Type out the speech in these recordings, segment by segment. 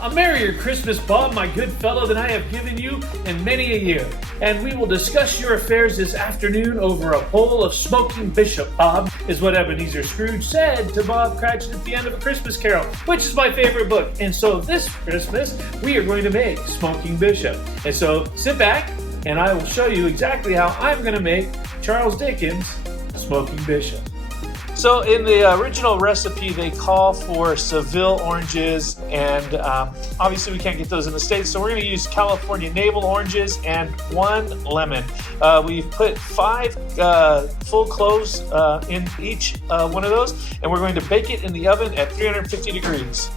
A merrier Christmas, Bob, my good fellow, than I have given you in many a year. And we will discuss your affairs this afternoon over a bowl of smoking bishop, Bob, is what Ebenezer Scrooge said to Bob Cratchit at the end of A Christmas Carol, which is my favorite book. And so this Christmas, we are going to make smoking bishop. And so sit back, and I will show you exactly how I'm going to make Charles Dickens' smoking bishop. So in the original recipe, they call for Seville oranges, and obviously we can't get those in the States, so we're going to use California navel oranges and 1 lemon. We've put 5 full cloves in each one of those, and we're going to bake it in the oven at 350 degrees.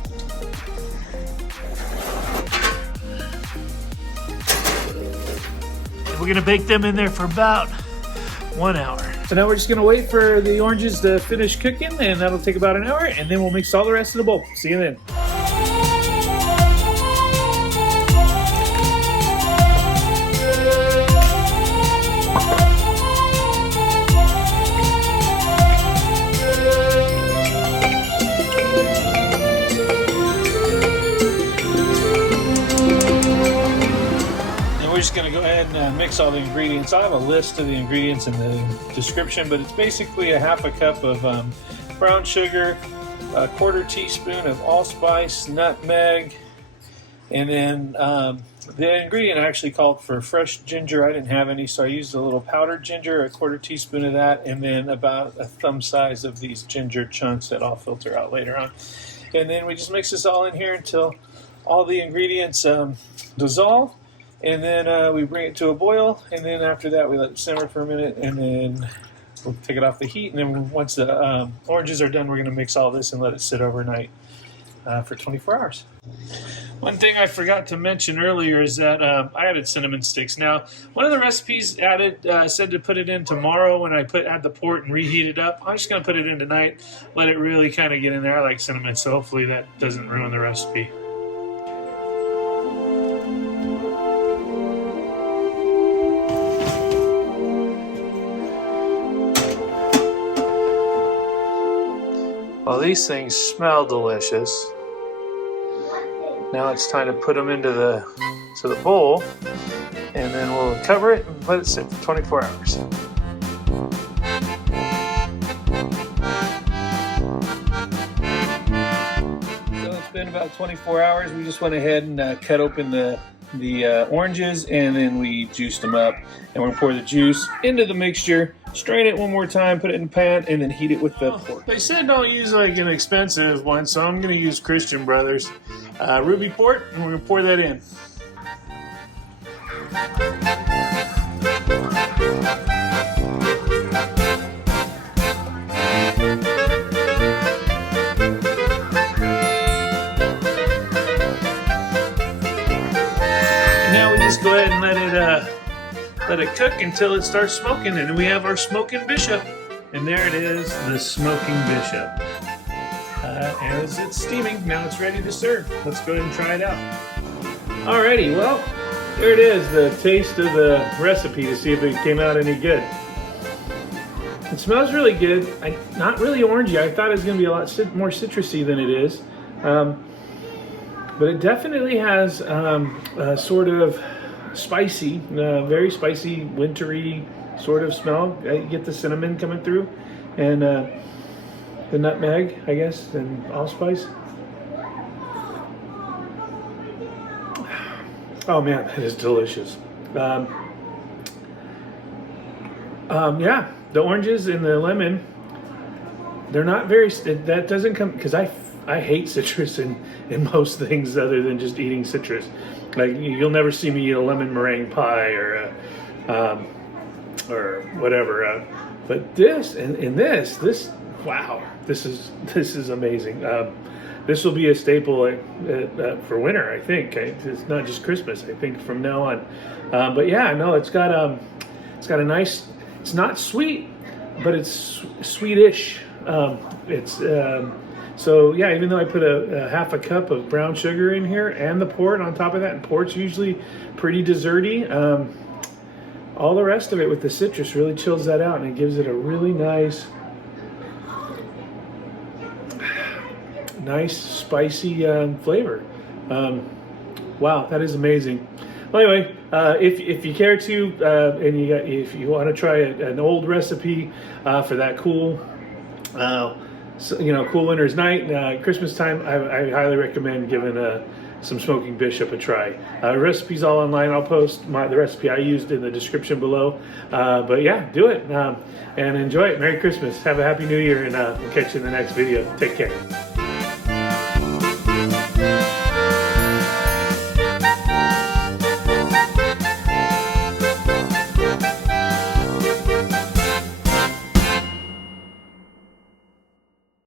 And we're going to bake them in there for about 1 hour. So now we're just going to wait for the oranges to finish cooking, and that'll take about an hour, and then we'll mix all the rest in the bowl. See you then. We're just going to go ahead and mix all the ingredients. I have a list of the ingredients in the description, but it's basically a half a cup of brown sugar, a 1/4 teaspoon of allspice, nutmeg, and then the ingredient actually called for fresh ginger. I didn't have any, so I used a little powdered ginger, a 1/4 teaspoon of that, and then about a thumb size of these ginger chunks that I'll filter out later on. And then we just mix this all in here until all the ingredients dissolve. And then we bring it to a boil, and then after that we let it simmer for a minute, and then we'll take it off the heat. And then once the oranges are done, we're going to mix all this and let it sit overnight for 24 hours. One thing I forgot to mention earlier is that I added cinnamon sticks. Now, one of the recipes said to put it in tomorrow when I add the port and reheat it up. I'm just going to put it in tonight, let it really kind of get in there. I like cinnamon, so hopefully that doesn't ruin the recipe. Well, these things smell delicious. Now it's time to put them into the bowl, and then we'll cover it and let it sit for 24 hours. So it's been about 24 hours. We just went ahead and cut open the oranges, and then we juiced them up, and we're gonna pour the juice into the mixture, strain it one more time, put it in a pan, and then heat it with the port. They said don't use like an expensive one, so I'm gonna use Christian Brothers Ruby Port, and we're gonna pour that in. Now we just go ahead and let it cook until it starts smoking, and we have our smoking bishop. And there it is, the smoking bishop. As it's steaming, now it's ready to serve. Let's go ahead and try it out. Alrighty, well, there it is, the taste of the recipe to see if it came out any good. It smells really good. Not really orangey. I thought it was going to be a lot more citrusy than it is. But it definitely has a sort of spicy, very spicy, wintry sort of smell. You get the cinnamon coming through, and the nutmeg, I guess, and allspice. Oh man, that is delicious. Yeah, the oranges and the lemon, they're not very, that doesn't come, because I hate citrus in most things other than just eating citrus. Like, you'll never see me eat a lemon meringue pie or whatever. But this and this, wow, this is amazing. This will be a staple for winter, I think. It's not just Christmas, I think, from now on. But yeah, no, it's got a nice. It's not sweet, but it's sweetish. So yeah, even though I put a half a cup of brown sugar in here and the port on top of that, and port's usually pretty desserty, all the rest of it with the citrus really chills that out, and it gives it a really nice spicy flavor. Wow, that is amazing. Well, anyway, if you care to, and if you want to try an old recipe for that cool, cool winter's night, Christmas time, I highly recommend giving some smoking bishop a try. Recipes all online. I'll post the recipe I used in the description below. But yeah, do it and enjoy it. Merry Christmas. Have a happy New Year, and we'll catch you in the next video. Take care.